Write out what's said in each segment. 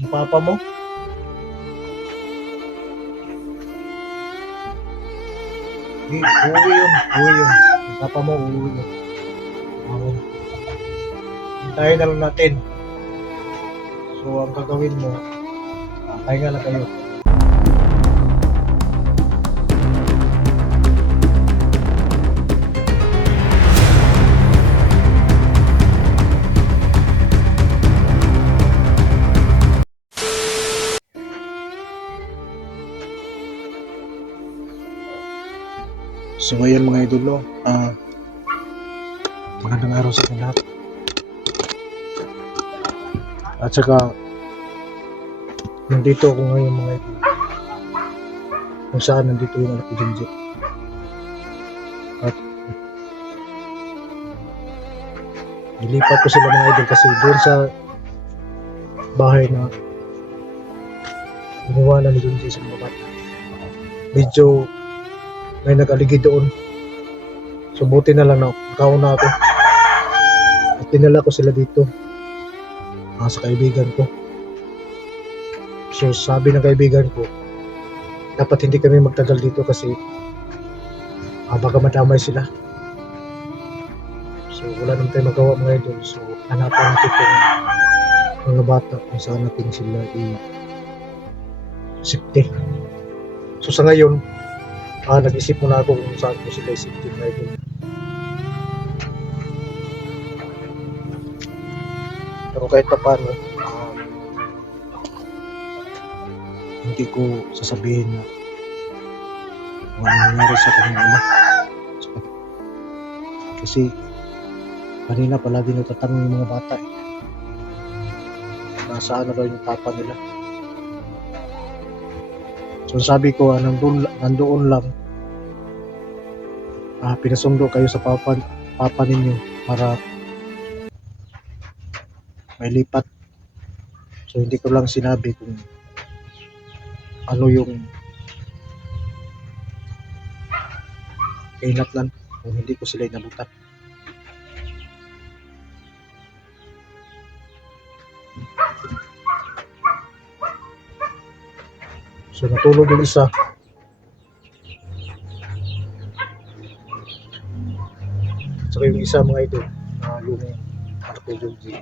Yung papa mo? Hindi, uuwi yun. Uuwi yun. Yung papa mo, uuwi yun. Um, hintayin na lang natin. So, ang gagawin mo, pahinga na kayo. So ayan mga idolo, magandang araw sa ating lahat. At saka, nandito ako ngayon mga idolo. Kung saan nandito yung anak ko Jinji. At nilipat ko sila mga idol kasi doon sa bahay na iniwanan ni Jinji sa mga bata. Medyo may nag-aligi doon. So buti na lang na nakauna ako. At dinala ko sila dito sa kaibigan ko. So sabi ng kaibigan ko, dapat hindi kami magtagal dito kasi baka madamay sila. So wala naman tayong magawa mga idol. So hanapan natin itong mga bata kung saan natin sila i-safety. So sa ngayon, nag-isip muna ako kung saan ko sila i-safety mga idol. Pero kahit pa paano, hindi ko sasabihin na kung ano nangyari sa kanyang ama. Kasi kanina palagi natatanong yung mga bata nasaan na daw yung papa nila. So sabi ko, nandoon lang, pinasundo kayo sa papa ninyo para may lipat. So hindi ko lang sinabi kung ano yung kainatlan kung hindi ko sila inabutan. So natulog yung isa. Saka yung isa mga idol, yung anak ko Joji,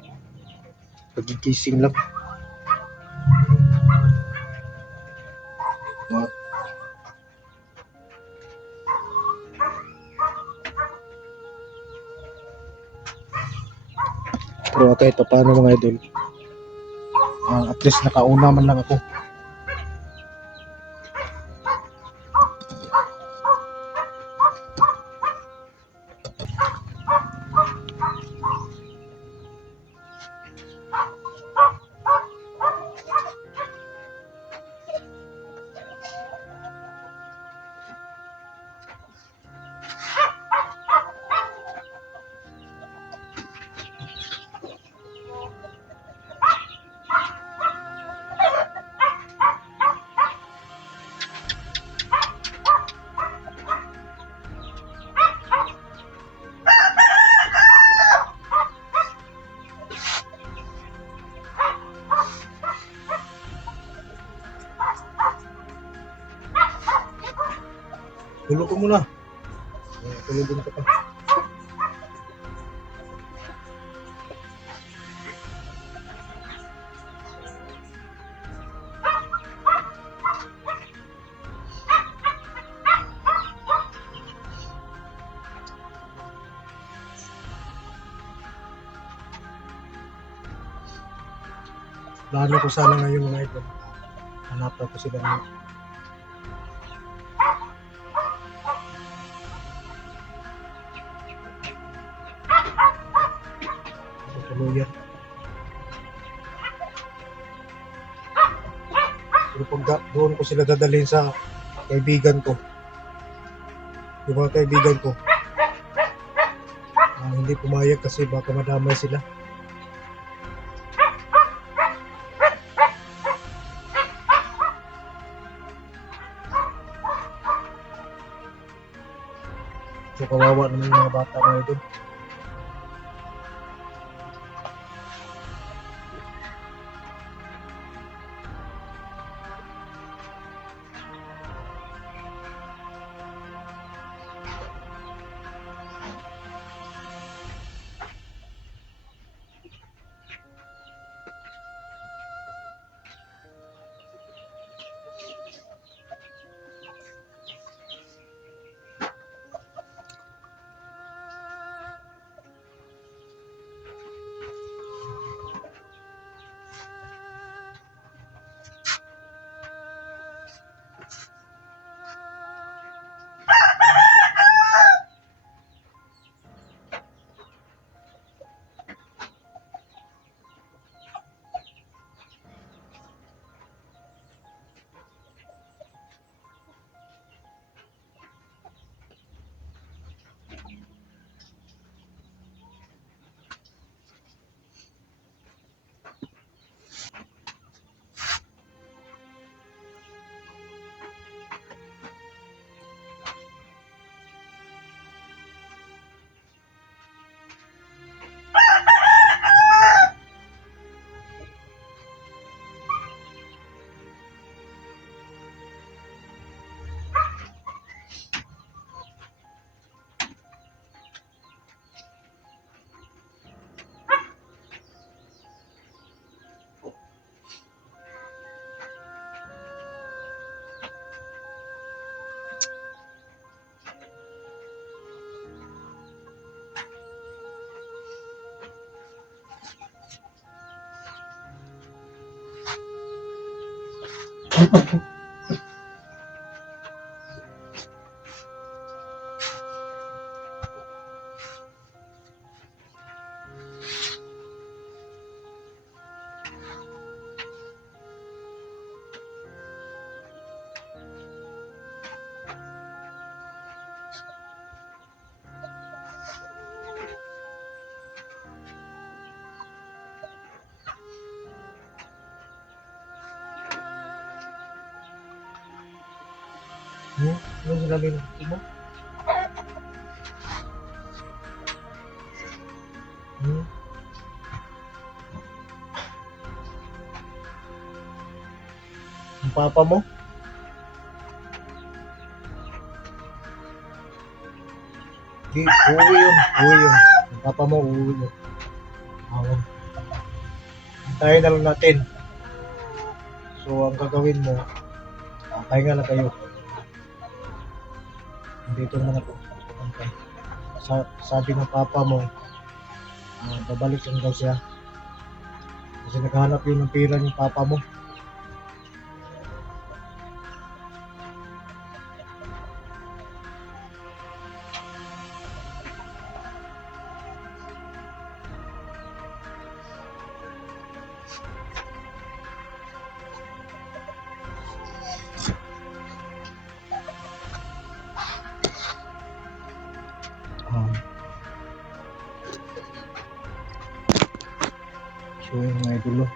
nagigising lang. Pero kahit pa paano mga idol, at least nakauna man lang ako. Tulog ko muna. Tulogin ko pa. Plano ko sana ngayon mga ito. Hanapan ko sila ng tuluyan. Pero pag doon ko sila dadalhin sa kaibigan ko, yung mga kaibigan ko, hindi pumayag kasi baka madamay sila. So kawawa naman yung mga bata mga doon. Ano sinabi mo? Hmm? Ang papa mo? Di, uwi yun. Uwi yun. Ang papa mo, uwi yun. Awang. Hintayin na lang natin. So, ang gagawin mo, pahinga na kayo. Dito muna po. Sabi ng papa mo, babalik lang daw siya. Kasi naghahanap yun ng pera ng papa mo. So yung mga idolo,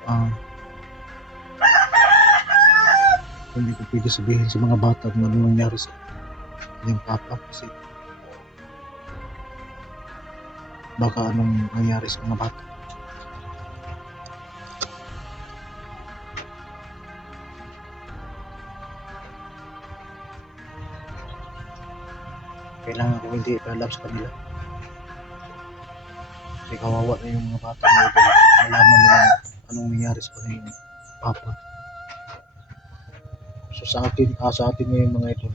hindi ko pwede sabihin sa mga bata kung ano nangyari sa kanyang papa kasi baka anong nangyari sa mga bata. Kailangan ko hindi ipaalam sa kanila. Kasi kawawa na yung mga bata na ito. Malaman nila anong nangyari sa kanyang papa. So sa atin ngayon mga ito.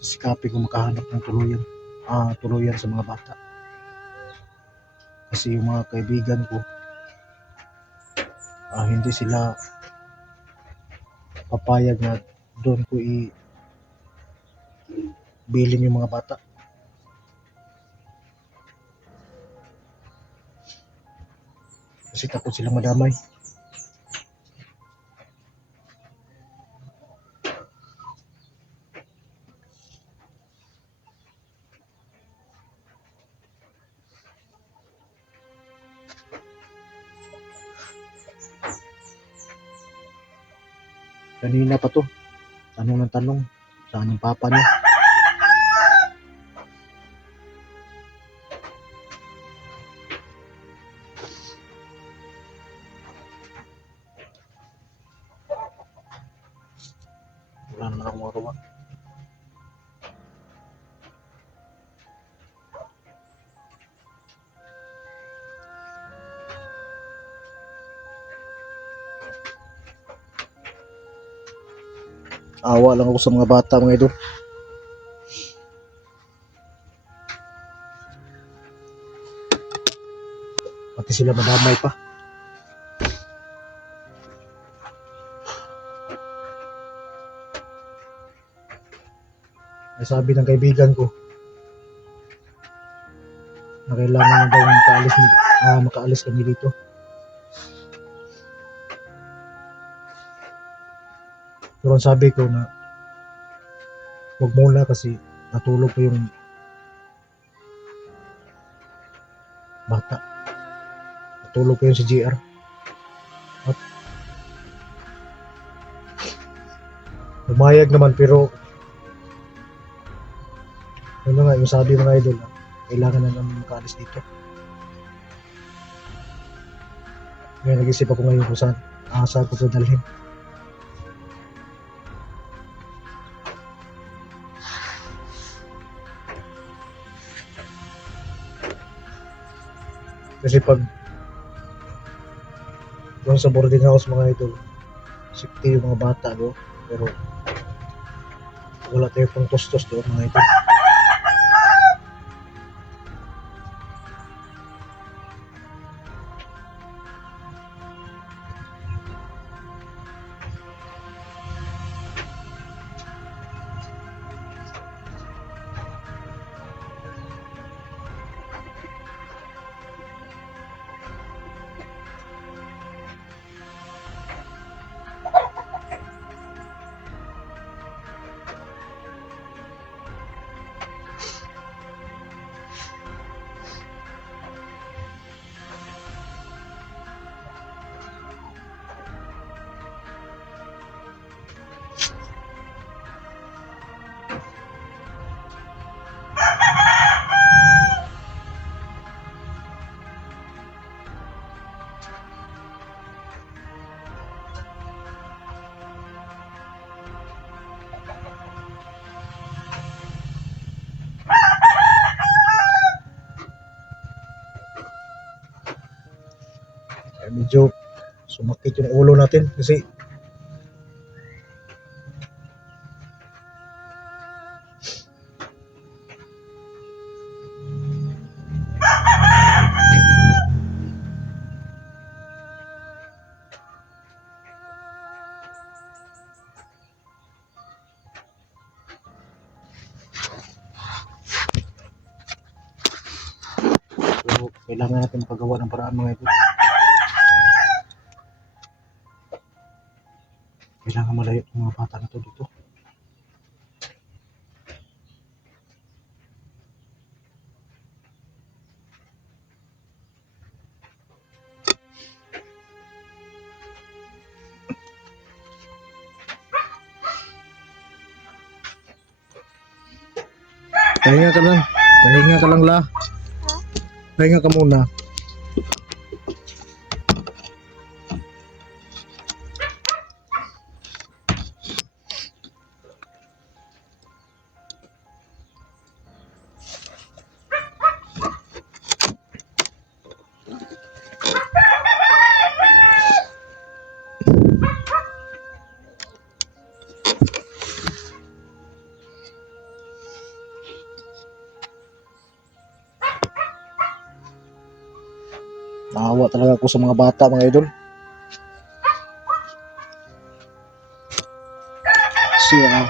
Sikapin ko makahanap ng tuluyan sa mga bata. Kasi yung mga kaibigan ko, hindi sila papayag na doon ko bilin yung mga bata. Kasi takot silang madamay. Kanina pa to, tanong ng tanong, saan yung papa niya? Wala naman akong magawa. Awa lang ako sa mga bata mga idol. Pati sila madamay pa. Ay sabi ng kaibigan ko na kailangan na daw makaalis kami dito. Pero ang sabi ko na huwag muna kasi natulog pa yung bata. Natulog pa yun si JR. At umayag naman pero ano nga yung sabi mga idol, kailangan na naman makaalis dito. Ngayon nag-isip ako ngayon kung saan ko ito dalhin. Kasi pag doon sa boarding house mga idol, safety yung mga bata no? Pero wala tayo pang tostos doon mga idol. medyo sumakit yung ulo natin kasi so, kailangan natin makagawa ng paraan mga idol. Kailangan malayo yung mga bata na to dito. Pahinga ka lang. Pahinga ka lang la. Pahinga ka muna. Naawa talaga ako sa mga bata mga idol. Siya.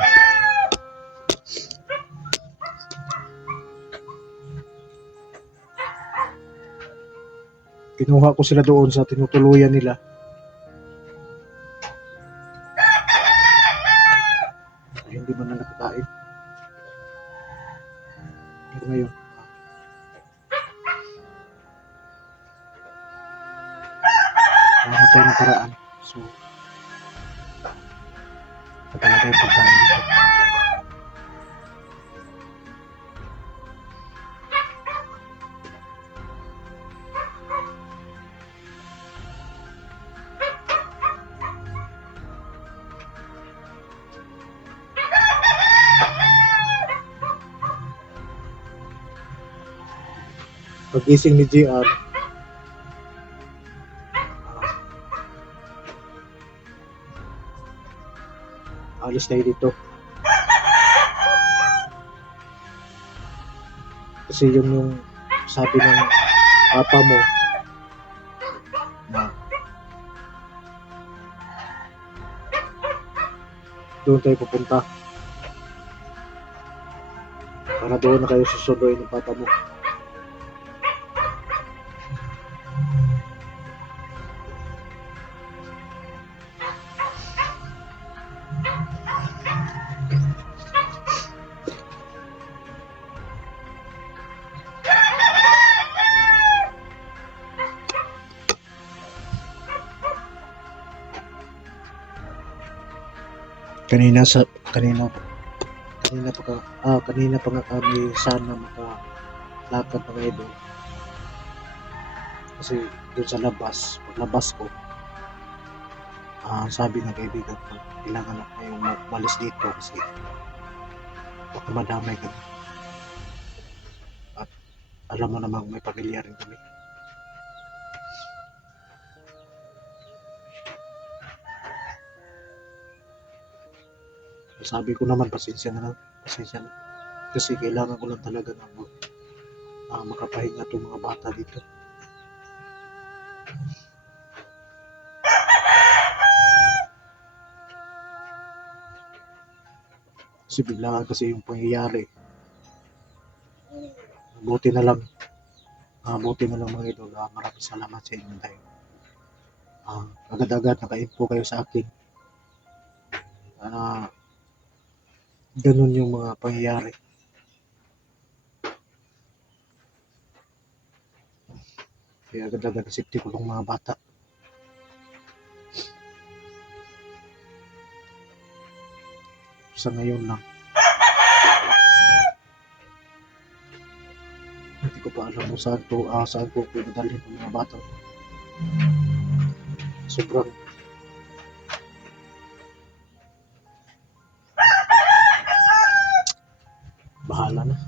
Kinuha ko sila doon sa tinutuluyan nila. Ay, hindi man na nakakain. Pero ngayon, wala tayo ng paraan. So, patala tayo pagkain dito. Pagising ni JR, alis tayo dito. Kasi yun yung sabi ng papa mo na doon tayo pupunta. Para doon na kayo susunduin ng papa mo. Kanina pa nga kami sana makalakad mga idol. Kasi doon sa labas, paglabas ko, sabi ng kaibigan ko, kailangan na kayong malis dito kasi baka madamay ka. At alam mo namang may pamilya rin kami. Sabi ko naman, pasensya na. Kasi kailangan ko lang talaga na makapahinga itong mga bata dito. Kasi biglaan kasi yung pangyayari. Buti na lang mga idol. Maraming salamat sa inyo dahil agad-agad naka-info kayo sa akin. Ganun yung mga pangyayari. Kaya agad-agad nasipti ko ng mga bata. Sa ngayon lang. Hindi ko pa alam kung saan ko pinadalhin ng mga bata. Sobrang bahala na.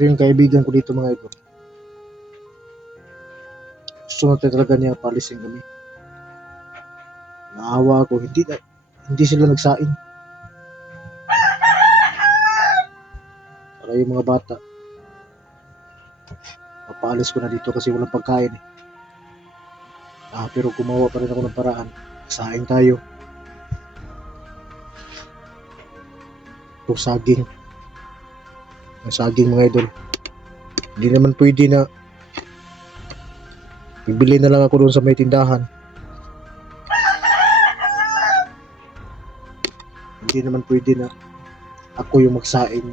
Ito yung kaibigan ko dito mga idol. Gusto na talaga niya palisin kami. Naawa ako, hindi sila nagsaing. Para yung mga bata, papaalis ko na dito kasi walang pagkain eh. Pero gumawa pa rin ako ng paraan. Saing tayo. Ito saging. Ang saging mga idol. Hindi naman pwede na bibili na lang ako doon sa may tindahan. Hindi naman pwede na ako yung magsaing.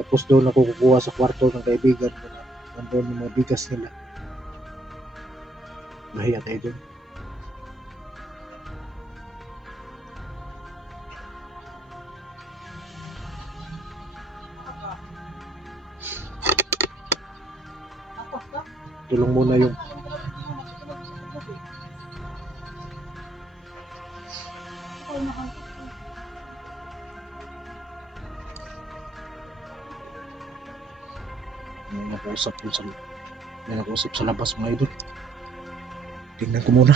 Tapos doon ako kukuha sa kwarto ng kaibigan ko na nandun yung mga bigas nila. Mahiya tayo doon. Tulong muna yung may nakausap sa labas mga idol. Tingnan ko muna.